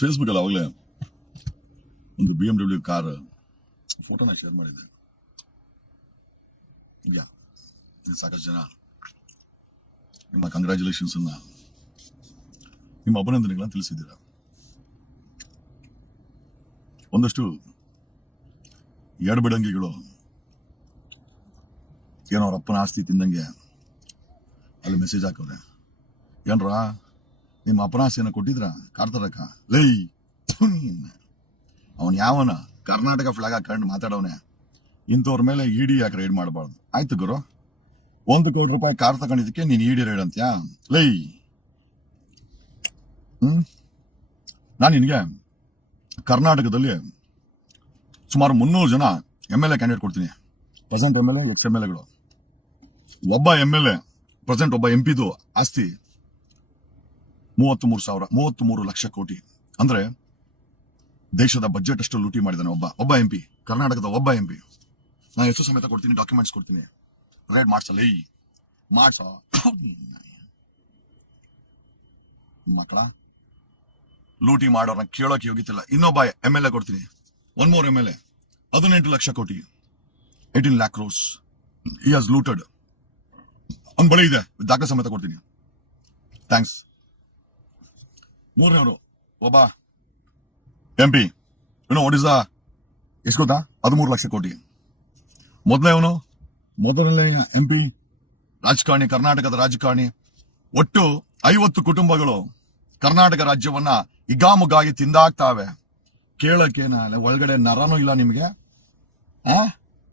Facebook ಅಲ್ಲಿ ಅವಾಗಲೇ ಒಂದು BMW ಕಾರ್ ಫೋಟೋನ ಶೇರ್ ಮಾಡಿದ್ದೆ. ಯಾ ಸಾಕಷ್ಟು ಜನ ನಿಮ್ಮ ಕಂಗ್ರ್ಯಾಚುಲೇಷನ್ಸ್ ಅನ್ನ, ನಿಮ್ಮ ಅಭಿನಂದನೆಗಳನ್ನ ತಿಳಿಸಿದ್ದೀರಾ. ಒಂದಷ್ಟು ಎಡಬಿಡಂಗಿಗಳು ಏನೋ ಅವ್ರ ಅಪ್ಪನ ಆಸ್ತಿ ತಿಂದಂಗೆ ಅಲ್ಲಿ ಮೆಸೇಜ್ ಹಾಕವ್ರೆ. ಏನ್ರ ನಿಮ್ಮ ಅಪ್ಪನ ಆಸ್ತಿಯನ್ನು ಕೊಟ್ಟಿದ್ರ ಕಾಡ್ತಾರಕ್ಕ ಲೈ ಅವನ್ ಯಾವನ ಕರ್ನಾಟಕ ಫ್ಲಾಗ್ ಹಾಕೊಂಡು ಮಾತಾಡವನೆ. ಇಂಥವ್ರ ಮೇಲೆ ಇಡಿ ಯಾಕೆ ರೈಡ್ ಮಾಡಬಾರ್ದು? ಆಯ್ತು ಗುರು, 1 ಕೋಟಿ ರೂಪಾಯಿ ಕಾರ್ ತಗೊಂಡಿದ್ದಕ್ಕೆ ನೀನ್ ಇಡಿ ರೈಡ್ ಅಂತ್ಯಾ? ಲೈ ನಾನು ನಿನ್ಗೆ ಕರ್ನಾಟಕದಲ್ಲಿ ಸುಮಾರು 300 ಜನ MLA ಕ್ಯಾಂಡಿಡೇಟ್ ಕೊಡ್ತೀನಿ. Present MLA, MLAಗಳು. ಒಬ್ಬ MLA ಪ್ರೆಸೆಂಟ್ ಒಬ್ಬ MP ದು ಆಸ್ತಿ 33 ಲಕ್ಷ ಕೋಟಿ. ಅಂದ್ರೆ ದೇಶದ ಬಜೆಟ್ ಅಷ್ಟು ಲೂಟಿ ಮಾಡಿದಾನೆ ಒಬ್ಬ MP, ಕರ್ನಾಟಕದ ಒಬ್ಬ MP. ನಾನು ಹೆಸರು ಸಮೇತ ಕೊಡ್ತೀನಿ, ಡಾಕ್ಯುಮೆಂಟ್ಸ್ ಕೊಡ್ತೀನಿ. ರೈಡ್ ಮಾಡ್ಸಲ್ಲ ಈ ಮಾಡ್ಸ ಮಕ್ಕಳ ಲೂಟಿ ಮಾಡೋರ್ನ ಕೇಳೋಕೆ ಯೋಗಿತಿಲ್ಲ. ಇನ್ನೊಬ್ಬ MLA ಕೊಡ್ತೀನಿ, 1 more MLA, 18 ಲಕ್ಷ ಕೋಟಿ, 18 lakh crores he has looted. ಅವ್ನ್ ಬಳಿ ಇದೆ, ದಾಖಲೆ ಸಮೇತ ಕೊಡ್ತೀನಿ. ಥ್ಯಾಂಕ್ಸ್. 3ನೇವರು ಒಬ್ಬ MP, ಒಡಿಸಾ ಎಷ್ಟು ಗೊತ್ತಾ? 13 ಲಕ್ಷ ಕೋಟಿ. ಮೊದಲನೇ MP ರಾಜಕಾರಣಿ, ಕರ್ನಾಟಕದ ರಾಜಕಾರಣಿ. ಒಟ್ಟು 50 ಕುಟುಂಬಗಳು ಕರ್ನಾಟಕ ರಾಜ್ಯವನ್ನ ಹಿಗಾಮುಗಾಗಿ ತಿಂದಾಕ್ತಾವೆ. ಕೇಳಕ್ಕೇನ ಒಳಗಡೆ ನರನೂ ಇಲ್ಲ ನಿಮ್ಗೆ,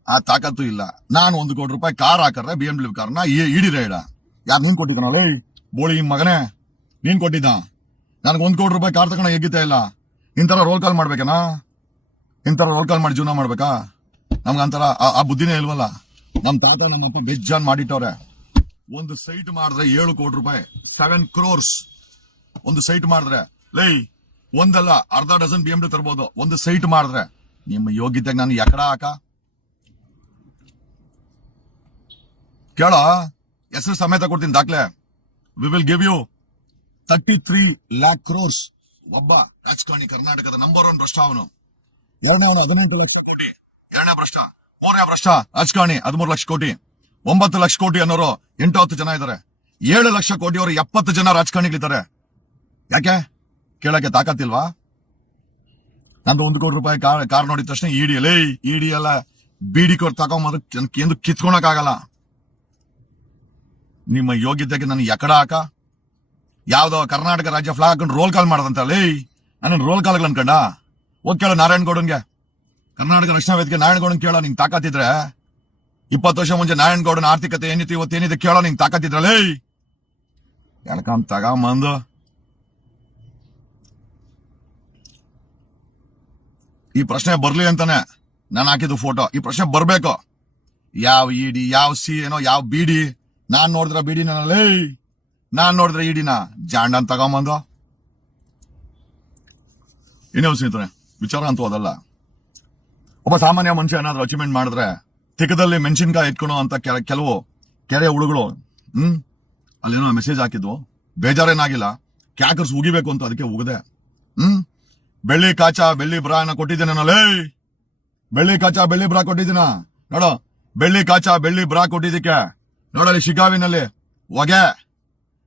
ಆ ತಾಕತ್ತು ಇಲ್ಲ. ನಾನು 1 ಕೋಟಿ ರೂಪಾಯಿ ಕಾರ್ ಹಾಕರ್ರೆ, BMW ಕಾರ್ನ ಇಡಿ ರೈಡ. ಯಾರು ನೀನ್ ಕೊಟ್ಟಿದ್ದಾನಲ್ಲ ಬೋಳಿ ಮಗನೇ, ನೀನ್ ಕೊಟ್ಟಿದ್ದ. ನನಗೆ 1 ಕೋಟಿ ರೂಪಾಯಿ ಕಾರ್ ತಗೊಂಡ ಎಗ್ಗಿತಾ ಇಲ್ಲ. ಇಂತರ ರೋಲ್ ಕಾಲ್ ಮಾಡ್ಬೇಕನಾ? ಇಂತರ ರೋಲ್ ಕಾಲ್ ಮಾಡಿ ಜೀವನ ಮಾಡ್ಬೇಕಾ? ನಮ್ಗಂತರ ಆ ಬುದ್ಧಿನೇ ಇಲ್ವಲ್ಲ. ನಮ್ ತಾತ ನಮ್ಮಪ್ಪ ಬೆಜ್ಜಾನ್ ಮಾಡಿಟ್ಟವ್ರೆ. ಒಂದು ಸೈಟ್ ಮಾಡಿದ್ರೆ 7 ಕೋಟಿ ರೂಪಾಯಿ, 7 crores. ಒಂದು ಸೈಟ್ ಮಾಡಿದ್ರೆ ಲೈ ಒಂದಲ್ಲ ಅರ್ಧ ಡಜನ್ BMW ತರ್ಬೋದು. ಒಂದು ಸೈಟ್ ಮಾಡಿದ್ರೆ ನಿಮ್ಮ ಯೋಗ್ಯತೆಗೆ ನಾನು ಎಕಡ ಹಾಕ ಕೇಳ. ಹೆಸರು ಸಮೇತ ಕೊಡ್ತೀನಿ ದಾಖಲೆ. We will give you 33 lakh crores. ಒಬ್ಬ ರಾಜಕಾರಣಿ, ಕರ್ನಾಟಕದ ನಂಬರ್ 1 ಭ್ರಷ್ಟ ಅವನು. ಎರಡನೇವನು 18 ಲಕ್ಷ ಕೋಟಿ, 2ನೇ ಭ್ರಷ್ಟ. 3ನೇ ಭ್ರಷ್ಟ ರಾಜಕಾರಣಿ 13 ಲಕ್ಷ ಕೋಟಿ. 9 ಲಕ್ಷ ಕೋಟಿ ಅನ್ನೋರು 8-10 ಜನ ಇದ್ದಾರೆ. 7 ಲಕ್ಷ ಕೋಟಿ ಅವರು 70 ಜನ ರಾಜಕಾರಣಿಗಳಿದ್ದಾರೆ. ಯಾಕೆ ಕೇಳಕ್ಕೆ ತಾಕತ್ತಿಲ್ವಾ? ನಂದು 1 ಕೋಟಿ ರೂಪಾಯಿ ಕಾರ್ ನೋಡಿದ ತಕ್ಷಣ ಇಡಿ ಎಲ್ಲ ಬೀಡಿ ಕೊಟ್ಟು ತಗೊಂಬಂದು ಎಂದು ಕಿತ್ಕೊಳಕ್ ಆಗಲ್ಲ. ನಿಮ್ಮ ಯೋಗ್ಯತೆಗೆ ನಾನು ಎಕಡ ಹಾಕ. ಯಾವ್ದೋ ಕರ್ನಾಟಕ ರಾಜ್ಯ ಫ್ಲಾಗ್ ಹಾಕೊಂಡು ರೋಲ್ ಕಾಲ್ ಮಾಡದಂತ ನನ್ನ ರೋಲ್ ಕಾಲ್ಗಳು ಅನ್ಕಂಡ ಹೋಗ್ ಕೇಳೋ ನಾರಾಯಣಗೌಡನ್ಗೆ, ಕರ್ನಾಟಕ ರಕ್ಷಣಾ ವೇದಿಕೆ ನಾರಾಯಣಗೌಡನ್ ಕೇಳೋ. ನಿಂಗೆ ತಾಕತ್ತಿದ್ರೆ 20 ವರ್ಷ ಮುಂಚೆ ನಾರಾಯಣಗೌಡನ ಆರ್ಥಿಕತೆ ಏನಿತ್ತು ಇವತ್ತೇನಿದೆ ಕೇಳೋ. ನಿಂಗೆ ತಾಕತ್ತಿದ್ರಲ್ಲ ಎಳ್ಕಂಡ್ ತಗೊಂಬಂದು ಈ ಪ್ರಶ್ನೆ ಬರ್ಲಿ ಅಂತಾನೆ ನಾನು ಹಾಕಿದ್ದು ಫೋಟೋ. ಈ ಪ್ರಶ್ನೆ ಬರ್ಬೇಕು. ಯಾವ ಇಡಿ, ಯಾವ ಏನೋ, ಯಾವ ಬಿಡಿ. ನಾನ್ ನೋಡಿದ್ರ ಬಿಡಿನ, ನಾನ್ ನೋಡಿದ್ರೆ ಇಡಿನ ಜಾಂಡನ್ ತಗೊಂಬಂದು. ಇನ್ನೇ ಸ್ನೇಹಿತರೆ, ವಿಚಾರ ಅಂತೂ ಅದಲ್ಲ. ಒಬ್ಬ ಸಾಮಾನ್ಯ ಮನುಷ್ಯ ಏನಾದ್ರು ಅಚೀವ್ಮೆಂಟ್ ಮಾಡಿದ್ರೆ ತಿಕ್ಕದಲ್ಲಿ ಮೆಣಸಿನ್ಕಾಯಿ ಇಟ್ಕೊಳೋ ಅಂತ ಕೆಲವು ಕೆರೆ ಹುಡುಗರು ಅಲ್ಲೇನೋ ಮೆಸೇಜ್ ಹಾಕಿದ್ವು. ಬೇಜಾರೇನಾಗಿಲ್ಲ, ಕ್ಯಾಕರ್ಸ್ ಉಗಿಬೇಕು ಅಂತ ಅದಕ್ಕೆ ಉಗದೆ. ಬೆಳ್ಳಿ ಕಾಚಾ ಬೆಳ್ಳಿ ಬ್ರಾನ ಕೊಟ್ಟಿದ್ದೀನಲ್ಲೇ, ಬೆಳ್ಳಿ ಕಾಚಾ ಬೆಳ್ಳಿ ಬ್ರಾ ಕೊಟ್ಟಿದ್ದೀನ ನೋಡೋ. ಬೆಳ್ಳಿ ಕಾಚಾ ಬೆಳ್ಳಿ ಬ್ರಾ ಕೊಟ್ಟಿದ್ದಕ್ಕೆ ನೋಡಲ್ಲಿ ಶಿಕಾವಿನಲ್ಲಿ ಹೊಗೆ.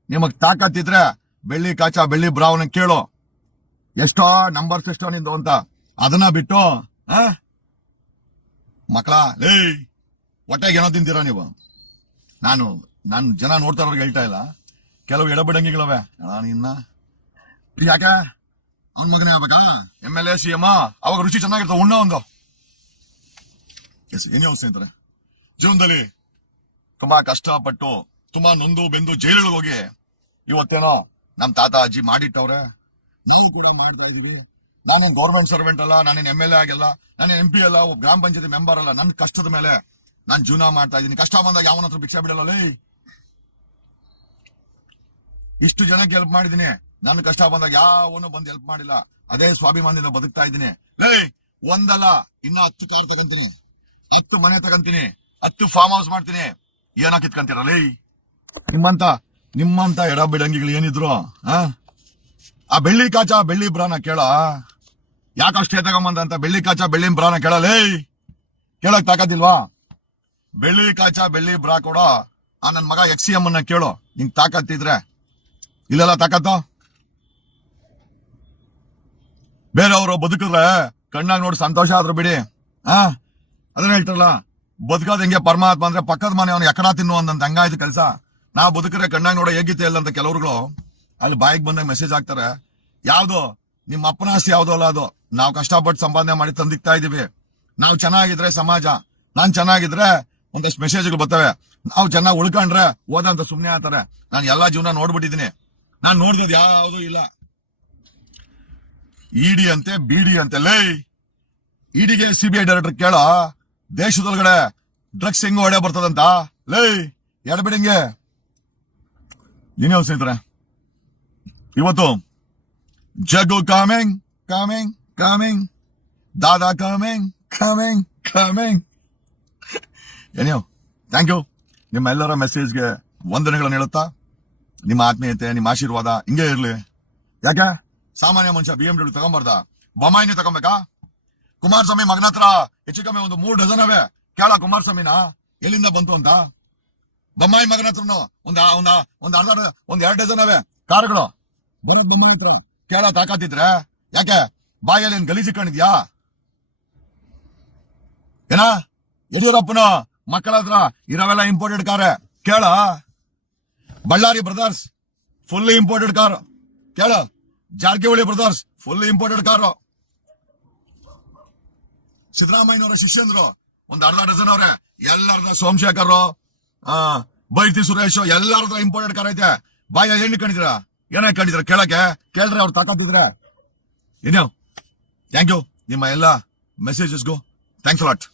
ನಿಮಗ್ ತಾಕತ್ತಿದ್ರೆ ಬೆಳ್ಳಿ ಕಾಚಾ ಬೆಳ್ಳಿ ಬ್ರಾವನ್ನ ಕೇಳು. ಎಷ್ಟೋ ನಂಬರ್ಸ್ ಎಷ್ಟೋ ನಿಂದು ಅಂತ. ಅದನ್ನ ಬಿಟ್ಟು ಮಕ್ಕಳ ಹೊಟ್ಟೆಗೆ ಏನೋ ತಿಂತೀರಾ ನೀವು? ನಾನು ಜನ ನೋಡ್ತಾ ಇರೋರ್ಗೆ ಹೇಳ್ತಾ ಇಲ್ಲ, ಕೆಲವು ಎಡಬಿಡಂಗಿಗಳವೆ. ನಿನ್ನ ಯಾಕೆ ಅವ್ನ ಮಗನೇ ಆಗ್ಬೇಕಾ MLA CM? ಅವಾಗ ರುಚಿ ಚೆನ್ನಾಗಿರ್ತಾವ ಉಣ್ಣ ಒಂದು. ಏನೇ ಸ್ನೇಹಿತರೆ, ಜೀವನದಲ್ಲಿ ತುಂಬಾ ಕಷ್ಟಪಟ್ಟು ತುಂಬಾ ನೊಂದು ಬೆಂದು ಜೈಲಿಗೆ ಹೋಗಿ ಇವತ್ತೇನೋ ನಮ್ ತಾತ ಅಜ್ಜಿ ಮಾಡಿಟ್ಟವ್ರೆ, ನಾವು ಕೂಡ ಮಾಡ್ತಾ ಇದೀವಿ. ನಾನೇನ್ ಗೌರ್ಮೆಂಟ್ ಸರ್ವೆಂಟ್ ಅಲ್ಲ, ನಾನೇನ್ MLA ಆಗಲ್ಲ, ನಾನೇನ್ MP ಅಲ್ಲ, ಒಬ್ಬ ಗ್ರಾಮ ಪಂಚಾಯತಿ ಮೆಂಬರ್ ಅಲ್ಲ. ನನ್ ಕಷ್ಟದ ಮೇಲೆ ನಾನ್ ಜೀವನ ಮಾಡ್ತಾ ಇದೀನಿ. ಕಷ್ಟ ಬಂದಾಗ ಯಾವನ ಹತ್ರ ಭಿಕ್ಷೆ ಬಿಡಲ್ಲ. ಇಷ್ಟು ಜನಕ್ಕೆ ಹೆಲ್ಪ್ ಮಾಡಿದೀನಿ. ನನ್ ಕಷ್ಟ ಬಂದಾಗ ಯಾವನು ಬಂದು ಹೆಲ್ಪ್ ಮಾಡಿಲ್ಲ. ಅದೇ ಸ್ವಾಭಿಮಾನದಿಂದ ಬದುಕ್ತಾ ಇದ್ದೀನಿ. ಒಂದಲ್ಲ ಇನ್ನ 10 ಕಾರ್ ತಗೊಂತೀನಿ, 10 ಮನೆ ತಗೊಂತೀನಿ, 10 ಫಾರ್ಮ್ ಹೌಸ್ ಮಾಡ್ತೀನಿ. ಏನೋ ಕಿತ್ಕೊಂತೀರಲ್ಲ ನಿಮ್ಮಂತ ಎಡ ಬಿಡಂಗಿಗಳು ಏನಿದ್ರು ಆ ಬೆಳ್ಳಿ ಕಾಚ ಬೆಳ್ಳಿ ಬ್ರಾನ ಕೇಳ, ಯಾಕಷ್ಟೇ ತಗೊಂಬಂದ ಅಂತ ಬೆಳ್ಳಿ ಕಾಚ ಬೆಳ್ಳಿ ಬ್ರಾನ ಕೇಳಲೇ, ಕೇಳಕ್ ತಾಕತ್ತಿಲ್ವಾ? ಬೆಳ್ಳಿ ಕಾಚ ಬೆಳ್ಳಿ ಬ್ರಾ ಕೊಡ ಆ ನನ್ ಮಗ XCM ಅನ್ನ ಕೇಳು, ನಿಂಗ್ ತಾಕತ್ತಿದ್ರೆ. ಇಲ್ಲೆಲ್ಲ ತಾಕತ್ತು ಬೇರೆಯವರು ಬದುಕಿದ್ರೆ ಕಣ್ಣಾಗ ನೋಡಿ ಸಂತೋಷ ಆದ್ರೂ ಬಿಡಿ. ಅದನ್ನ ಹೇಳ್ತಾರಲ್ಲ, ಬದುಕೋದ್ ಹೆಂಗೆ ಪರಮಾತ್ಮ ಅಂದ್ರೆ ಪಕ್ಕದ ಮನೆ ಅವನು ಎಕಡ ತಿನ್ನು ಅಂದಂತ ಹಂಗಾಯ್ತು ಕೆಲ್ಸ. ನಾ ಬದುಕ್ರೆ ಕಣ್ಣಾಗ ನೋಡೋ ಹೇಗಿತ್ತೆ ಇಲ್ಲ ಅಂತ ಕೆಲವ್ರುಗಳು ಅಲ್ಲಿ ಬಾಯಿಗೆ ಬಂದಾಗ ಮೆಸೇಜ್ ಹಾಕ್ತಾರೆ. ಯಾವ್ದು ನಿಮ್ಮ ಅಪ್ಪನ ಆಸ್ತಿ ಯಾವ್ದು ಅಲ್ಲ ಅದು, ನಾವು ಕಷ್ಟಪಟ್ಟು ಸಂಪಾದನೆ ಮಾಡಿ ತಂದಿಕ್ತಾ ಇದೀವಿ. ನಾವು ಚೆನ್ನಾಗಿದ್ರೆ ಸಮಾಜ, ನಾನ್ ಚೆನ್ನಾಗಿದ್ರೆ ಒಂದಷ್ಟು ಮೆಸೇಜ್ಗಳು ಬರ್ತವೆ. ನಾವು ಚೆನ್ನಾಗಿ ಉಳ್ಕೊಂಡ್ರೆ ಓದಂತ ಸುಮ್ನೆ ಆಗ್ತಾರೆ. ನಾನು ಎಲ್ಲಾ ಜೀವನ ನೋಡ್ಬಿಟ್ಟಿದೀನಿ, ನಾನ್ ನೋಡ್ದದ್ ಯಾವ್ದು ಇಲ್ಲ. ಇಡಿ ಅಂತೆ ಬಿಡಿ ಅಂತೆ ಲೇ, ಇಡಿಗೆ CBI ಡೈರೆಕ್ಟರ್ ಕೇಳ, ದೇಶದೊಳಗಡೆ ಡ್ರಗ್ಸ್ ಹೆಂಗ್ ಹೊಡೆ ಬರ್ತದಂತ ಲೇ, ಎಡಬಿಡಿಂಗೆ. ನೀನೇ ಸ್ನೇಹಿತರೆ, ಇವತ್ತು Jaggu coming coming coming, Dada coming coming coming. ಏನ್ಯೋ ಥ್ಯಾಂಕ್ ಯು. ನಿಮ್ಮ ಎಲ್ಲರ ಮೆಸೇಜ್ಗೆ ವಂದನೆಗಳನ್ನು ಹೇಳುತ್ತಾ, ನಿಮ್ಮ ಆತ್ಮೀಯತೆ ನಿಮ್ಮ ಆಶೀರ್ವಾದ ಹಿಂಗೆ ಇರ್ಲಿ. ಯಾಕೆ ಸಾಮಾನ್ಯ ಮನುಷ್ಯ BMW ತಗೊಂಬಾರ್ದ, ಬೊಮ್ಮಾಯಿನೇ ತಗೊಂಬೇಕಾ? ಕುಮಾರಸ್ವಾಮಿ ಮಗನ ಹತ್ರ ಹೆಚ್ಚು ಕಮ್ಮಿ ಒಂದು 3 ಡಜನ್ ಅವೇ. ಕೇಳ ಕುಮಾರಸ್ವಾಮಿನ ಎಲ್ಲಿಂದ ಬಂತು ಅಂತ. ಬೊಮ್ಮಾಯಿ ಮಗನ ಹತ್ರನು ಒಂದ್ 2 ಡಜನ್ ಅವೇ ಕಾರುಗಳು. ಬರೋದ್ ಬೊಮ್ಮಾಯಿ ಹತ್ರ ಕೇಳ ತಾಕಾತಿದ್ರೆ. ಯಾಕೆ ಬಾಯಲ್ಲಿ ಏನ್ ಗಲೀಜಿ ಕಾಣಿದ್ಯಾ ಏನ? ಯಡಿಯೂರಪ್ಪನ ಮಕ್ಕಳ ಹತ್ರ ಇರೋವೆಲ್ಲ ಇಂಪೋರ್ಟೆಡ್ ಕಾರೇ. ಕೇಳ Ballari brothers full imported car. ಕೇಳ Jarkiholi brothers full imported car. ಸಿದ್ದರಾಮಯ್ಯನವರ ಶಿಷ್ಯಂದ್ರು ಒಂದ್ 1/2 ಡಜನ್ ಅವ್ರೆ. ಎಲ್ಲರದ ಸೋಮಶೇಖರ್, ಬೈತಿ ಸುರೇಶ್ ಎಲ್ಲರದ ಇಂಪೋರ್ಟೆಡ್ ಕಾರ್ ಐತೆ. ಬಾಯ ಎಣ್ಣೆ ಕಂಡಿದ್ರ ಏನೇ ಕಂಡಿದ್ರ ಕೇಳಕ್ಕೆ ಕೇಳ್ರೆ ಅವ್ರು ತಾಕತ್ತಿದ್ರೆ. ಏನೋ ಥ್ಯಾಂಕ್ ಯು ನಿಮ್ಮ ಎಲ್ಲ ಮೆಸೇಜಸ್ಗೂ. Thanks lot.